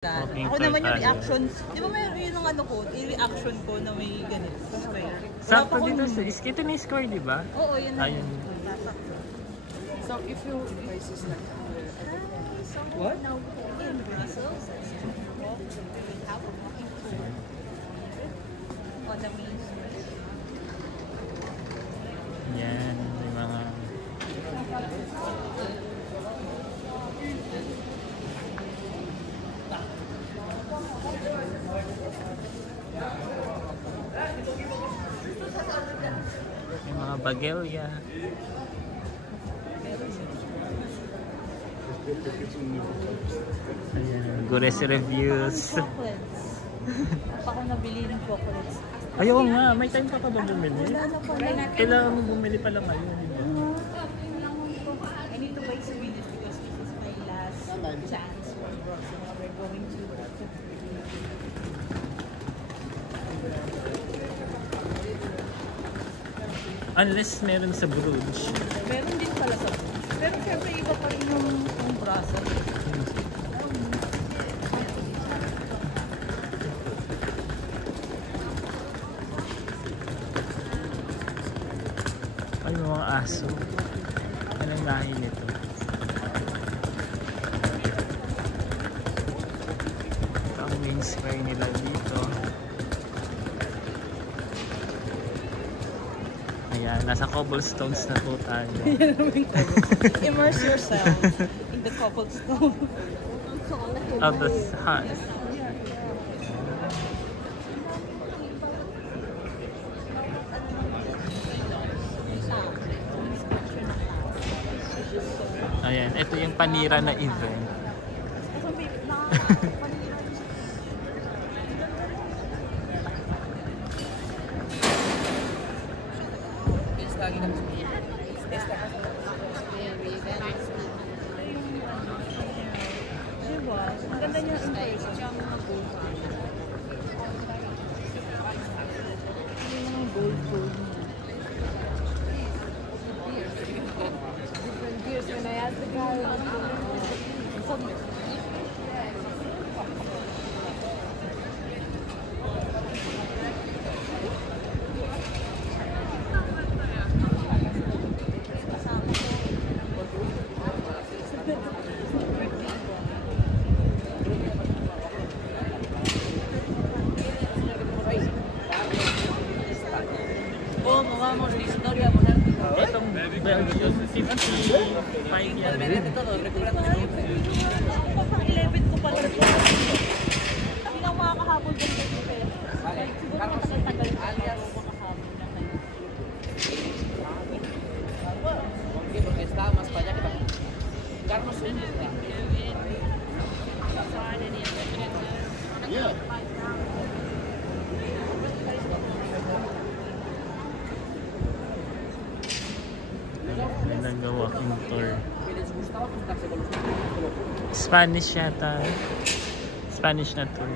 Ako naman yung reactions. Di ba may yun ang ano ko, i-reaction ko na may ganito. Square. Sakto dito sa ito na square, di ba? Oo, yun na. Ayun. So if you is like what? Now in Brussels, we will have a walking tour on the main street. Yan, may mga bagelya. Ayan, Gores reviews. Ako nabili ng chocolates. Ayaw nga, may time pa ba bumili? Wala na po. Kailangan mo bumili pa lang ngayon. I need to buy souvenirs because this is my last chance for Brussels. We're going to unless meron sa Bruges. Meron din pala sa Bruges. Pero syempre iba pa rin yung Brussels. Ay, mga aso. Anong lahi nito? Ito ang main square nila dito. Ayan, nasa cobblestones na po tayo. Immerse yourself in the cobblestone of the hut. Ayan, ito yung panira na event. Maganda niya ang place. Yung gold. Different gears. When I asked the guy, Itong Belgium 55 yan. 11 ko pala ito. Hindi na makakahabol din sa ito. Siguro matagal-tagal alias makahabol na kayo. porque está más para allá que para Carlos Yeah. May walking tour. Spanish yata. Spanish na tour.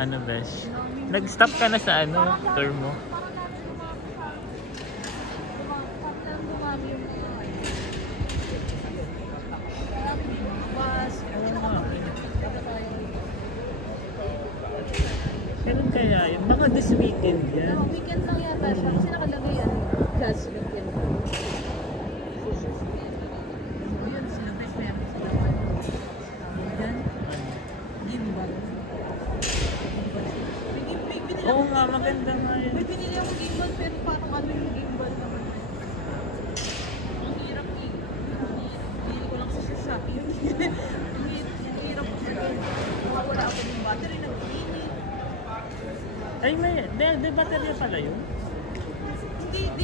Ano besh? Nag-stop ka na sa ano? Tour mo? Kailan kaya yun? Baka this weekend yan. Weekend lang yata siya. Kasi nakalagay yan. Just weekend. Yun, sinabay ko yan. Yan. Gimbal. Oo nga, maganda nga yun. May binili ako gimbal pero parang ano yung gimbal naman. Ang hirap hindi ko lang sa Shopee. Ang hirap ko sa gimbal. Wala ako ng battery na Ay, may baterya pala yun? Hindi.